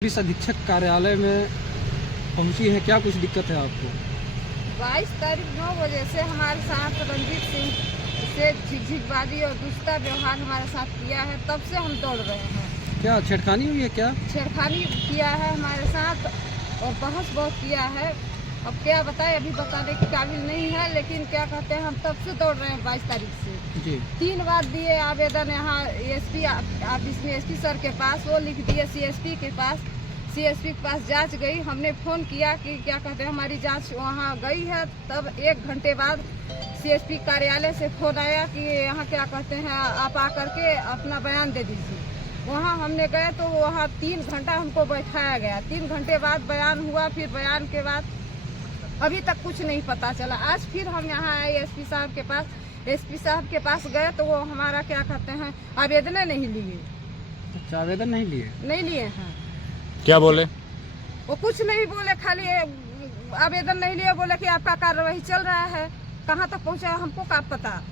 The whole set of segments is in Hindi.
पुलिस अधीक्षक कार्यालय में पहुंची है, क्या कुछ दिक्कत है आपको? 22 तारीख 9 बजे से हमारे साथ रंजीत सिंह से झिकझिकबाजी और दूसरा व्यवहार हमारे साथ किया है। तब से हम दौड़ रहे हैं। क्या छेड़खानी हुई है? क्या छेड़खानी किया है हमारे साथ और बहस बहुत किया है। अब क्या बताएं, अभी बताने के काबिल नहीं है, लेकिन क्या कहते हैं, हम तब से दौड़ रहे हैं 22 तारीख से जी। 3 बार दिए आवेदन यहाँ एसपी ऑफिस में, एसपी सर के पास, वो लिख दिए सीएसपी के पास। सीएसपी के पास जांच गई, हमने फ़ोन किया कि क्या कहते हैं हमारी जांच वहाँ गई है। तब 1 घंटे बाद सीएसपी कार्यालय से फ़ोन आया कि यहाँ क्या कहते हैं आप आकर के अपना बयान दे दीजिए। वहाँ हमने गए तो वहाँ 3 घंटा हमको बैठाया गया। 3 घंटे बाद बयान हुआ। फिर बयान के बाद अभी तक कुछ नहीं पता चला। आज फिर हम यहाँ आए एसपी साहब के पास। एसपी साहब के पास गए तो वो हमारा क्या कहते हैं आवेदन नहीं लिए। अच्छा, आवेदन नहीं लिए? नहीं लिए हैं। क्या बोले? वो कुछ नहीं बोले, खाली आवेदन नहीं लिए, बोले कि आपका कार्रवाई चल रहा है। कहाँ तक पहुँचा हमको क्या पता।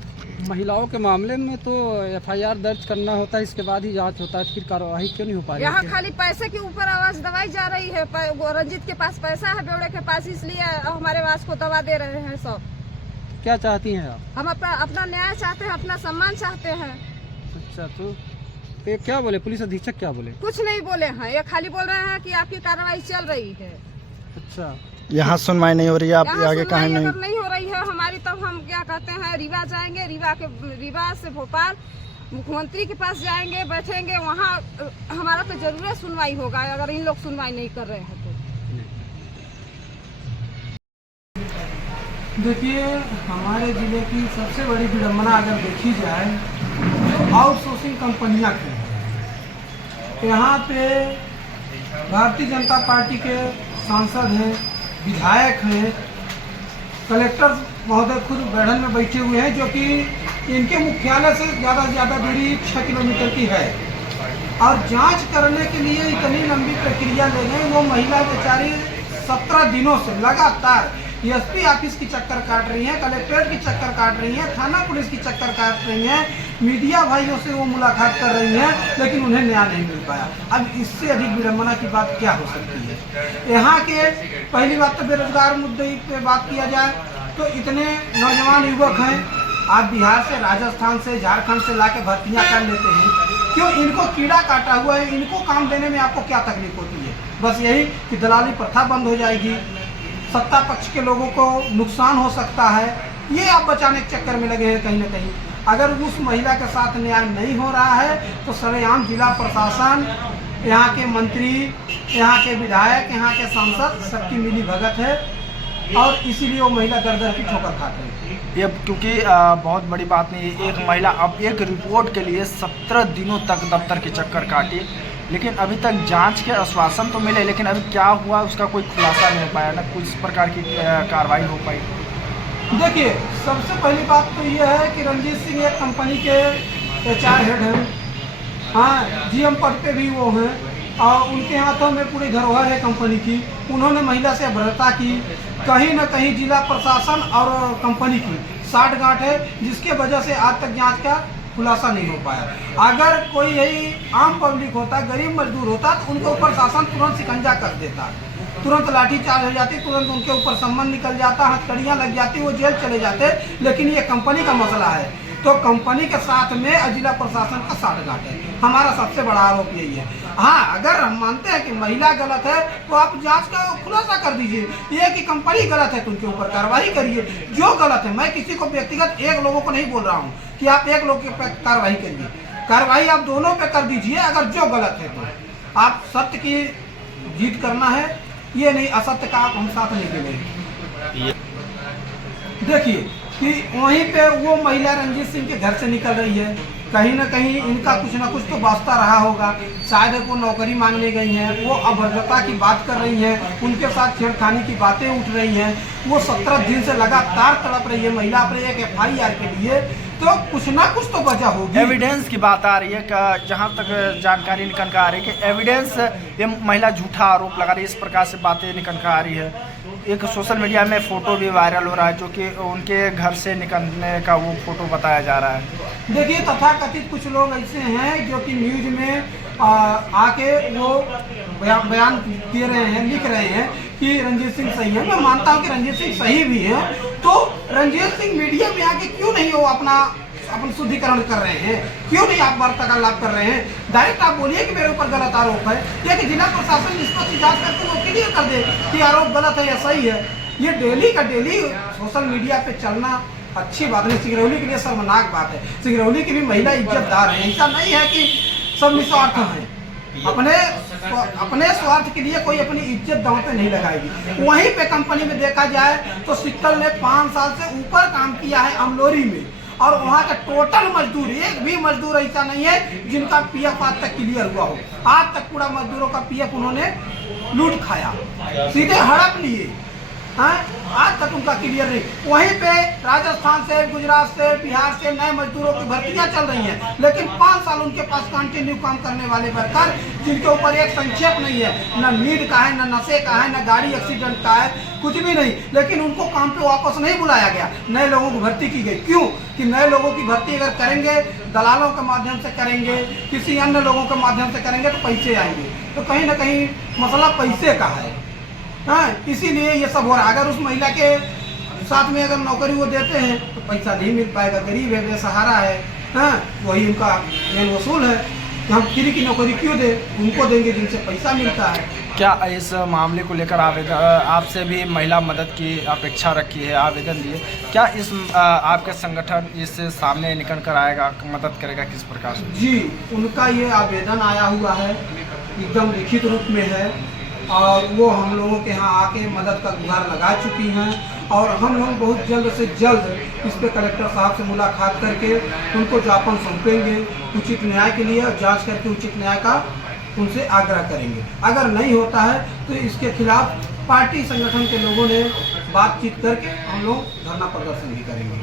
महिलाओं के मामले में तो एफआईआर दर्ज करना होता है, इसके बाद ही जांच होता है, फिर कार्रवाई क्यों नहीं हो पा रही? यहाँ खाली पैसे के ऊपर आवाज दबाई जा रही है। वो रंजीत के पास पैसा है, बेवड़े के पास, इसलिए हमारे आवाज को दबा दे रहे हैं सब। क्या चाहती हैं आप? हम अपना न्याय चाहते हैं, अपना सम्मान चाहते हैं। अच्छा, तो ये क्या बोले पुलिस अधीक्षक? क्या बोले? कुछ नहीं बोले हैं, ये खाली बोल रहे हैं कि आपकी कार्रवाई चल रही है। अच्छा, यहाँ सुनवाई नहीं हो रही है, आप यहाँ आगे कहाँ सुनवाई नहीं? अगर नहीं हो रही है हमारी, तब हम क्या कहते हैं रीवा जाएंगे। रीवा से भोपाल मुख्यमंत्री के पास जाएंगे, बैठेंगे वहाँ। हमारा तो जरूर सुनवाई होगा अगर इन लोग सुनवाई नहीं कर रहे हैं तो। देखिए, हमारे ज़िले की सबसे बड़ी विडम्बना अगर देखी जाए तो आउटसोर्सिंग कंपनियां की हैं। यहाँ पे भारतीय जनता पार्टी के सांसद हैं, विधायक हैं, कलेक्टर महोदय खुद बैठन में बैठे हुए हैं, जो कि इनके मुख्यालय से ज़्यादा से ज़्यादा दूरी 6 किलोमीटर की है। और जांच करने के लिए इतनी लंबी प्रक्रिया ले गई। वो महिला बेचारी 17 दिनों से लगातार एसपी ऑफिस की चक्कर काट रही हैं, कलेक्ट्रेट की चक्कर काट रही हैं, थाना पुलिस की चक्कर काट रही हैं, मीडिया भाइयों से वो मुलाकात कर रही हैं, लेकिन उन्हें न्याय नहीं मिल पाया। अब इससे अधिक विडम्बना की बात क्या हो सकती है? यहाँ के पहली बात तो बेरोजगार मुद्दे पे बात किया जाए तो इतने नौजवान युवक हैं, आप बिहार से, राजस्थान से, झारखंड से ला के भर्तियाँ कर लेते हैं। क्यों? इनको कीड़ा काटा हुआ है। इनको काम देने में आपको क्या तकलीफ होती है? बस यही कि दलाली प्रथा बंद हो जाएगी, सत्ता पक्ष के लोगों को नुकसान हो सकता है, ये आप बचाने के चक्कर में लगे हैं कहीं ना कहीं। अगर उस महिला के साथ न्याय नहीं हो रहा है तो सरेआम जिला प्रशासन, यहाँ के मंत्री, यहाँ के विधायक, यहाँ के सांसद, सबकी मिली भगत है और इसीलिए वो महिला दर दर की ठोकर खाती है। ये क्योंकि बहुत बड़ी बात नहीं है। एक महिला अब एक रिपोर्ट के लिए 17 दिनों तक दफ्तर के चक्कर काटी, लेकिन अभी तक जांच के आश्वासन तो मिले, लेकिन अभी क्या हुआ उसका कोई खुलासा नहीं हो पाया, ना कुछ प्रकार की कार्रवाई हो पाई। देखिए, सबसे पहली बात तो ये है कि रंजीत सिंह एक कंपनी के HR हेड हैं। हाँ, GM पद पे भी वो हैं और उनके हाथों में पूरी धरोहर है कंपनी की। उन्होंने महिला से भ्रष्टाचार की। कहीं ना कहीं जिला प्रशासन और कंपनी की साठगांठ है, जिसके वजह से आज तक जांच का खुलासा नहीं हो पाया। अगर कोई यही आम पब्लिक होता, गरीब मजदूर होता, तो उनके ऊपर शासन तुरंत शिकंजा कर देता, तुरंत लाठीचार्ज हो जाती, तुरंत उनके ऊपर सम्मन निकल जाता, हथकड़ियाँ लग जाती, वो जेल चले जाते। लेकिन ये कंपनी का मसला है, तो कंपनी के साथ में जिला प्रशासन का साठगांठ है। हमारा सबसे बड़ा आरोप यही है। हाँ, अगर हम मानते हैं कि महिला गलत है तो आप जांच का खुलासा कर दीजिए। ये कि कंपनी गलत है तो उनके ऊपर कार्रवाई करिए। जो गलत है, मैं किसी को व्यक्तिगत एक लोगों को नहीं बोल रहा हूँ कि आप एक लोग पे कार्रवाई करिए, कार्रवाई आप दोनों पे कर दीजिए। अगर जो गलत है तो आप सत्य की जीत करना है, ये नहीं असत्य का आप हम साथ नहीं देंगे। देखिए कि वहीं पे वो महिला रंजीत सिंह के घर से निकल रही है, कहीं ना कहीं इनका कुछ ना कुछ तो वास्ता रहा होगा। शायद वो नौकरी मांगने गई हैं, वो अभद्रता की बात कर रही हैं, उनके साथ छेड़खानी की बातें उठ रही हैं। वो 17 दिन से लगातार तड़प रही है महिला अपने एक FIR के लिए, तो कुछ ना कुछ तो वजह होगी। एविडेंस की बात आ रही है कि जहाँ तक जानकारी निकल कर आ रही है कि एविडेंस, ये महिला झूठा आरोप लगा रही है, इस प्रकार से बातें निकल कर आ रही है। एक सोशल मीडिया में फ़ोटो भी वायरल हो रहा है, जो कि उनके घर से निकलने का वो फ़ोटो बताया जा रहा है। देखिए, तथाकथित कुछ लोग ऐसे हैं जो कि न्यूज में आके वो बयान दे रहे हैं, लिख रहे हैं कि रंजीत सिंह सही है। मैं मानता हूं कि रंजीत सिंह सही भी है, तो रंजीत सिंह मीडिया में आके क्यों नहीं वो अपन शुद्धिकरण कर रहे हैं, क्यों नहीं आप वार्तालाप कर रहे हैं? डायरेक्ट आप बोलिए कि मेरे ऊपर गलत आरोप है, या कि जिला प्रशासन निष्पक्ष जांच करके वो क्लियर कर दे कि आरोप गलत है या सही है। ये डेली का डेली सोशल मीडिया पे चलना अच्छी बात नहीं, सिंगरौली के लिए शर्मनाक बात है। सिंगरौली की भी महिला इज्जतदार है, ऐसा नहीं है कि सब निस्वार्थ हैं। अपने स्वार्थ के लिए कोई अपनी इज्जत दांव पे नहीं लगाएगी। वहीं पे कंपनी में देखा जाए तो सिक्कल ने 5 साल से ऊपर काम किया है अमलोरी में, और वहाँ का टोटल मजदूर, एक भी मजदूर ऐसा नहीं है जिनका पीएफ आज तक क्लियर हुआ हो। आज तक पूरा मजदूरों का पीएफ उन्होंने लूट खाया, सीधे हड़प लिए, आज तक उनका क्लियर नहीं। वहीं पे राजस्थान से, गुजरात से, बिहार से नए मजदूरों की भर्तियां चल रही हैं, लेकिन 5 साल उनके पास कंटिन्यू काम करने वाले वर्कर जिनके ऊपर एक संक्षेप नहीं है, न नींद का है, न नशे का है, न गाड़ी एक्सीडेंट का है, कुछ भी नहीं, लेकिन उनको काम पे वापस नहीं बुलाया गया। नए लोगों की भर्ती की गई, क्यों? कि नए लोगों की भर्ती अगर करेंगे, दलालों के माध्यम से करेंगे, किसी अन्य लोगों के माध्यम से करेंगे तो पैसे आएंगे। तो कहीं ना कहीं मसला पैसे का है, इसीलिए ये सब हो रहा है। अगर उस महिला के साथ में अगर नौकरी वो देते हैं तो पैसा नहीं मिल पाएगा, गरीब है, बेसहारा है, वही उनका मेन वसूल है कि हम फ्री की नौकरी क्यों दें, उनको देंगे जिनसे पैसा मिलता है। क्या इस मामले को लेकर आपसे भी महिला मदद की अपेक्षा रखी है, आवेदन दिए? क्या इस आपके संगठन इस सामने निकल कर आएगा, मदद करेगा किस प्रकार से? जी, उनका ये आवेदन आया हुआ है, एकदम लिखित रूप में है, और वो हम लोगों के यहाँ आके मदद का गुहार लगा चुकी हैं, और हम लोग बहुत जल्द से जल्द इस पे कलेक्टर साहब से मुलाकात करके उनको ज्ञापन सौंपेंगे उचित न्याय के लिए, और जांच करके उचित न्याय का उनसे आग्रह करेंगे। अगर नहीं होता है तो इसके खिलाफ पार्टी संगठन के लोगों ने बातचीत करके हम लोग धरना प्रदर्शन भी करेंगे।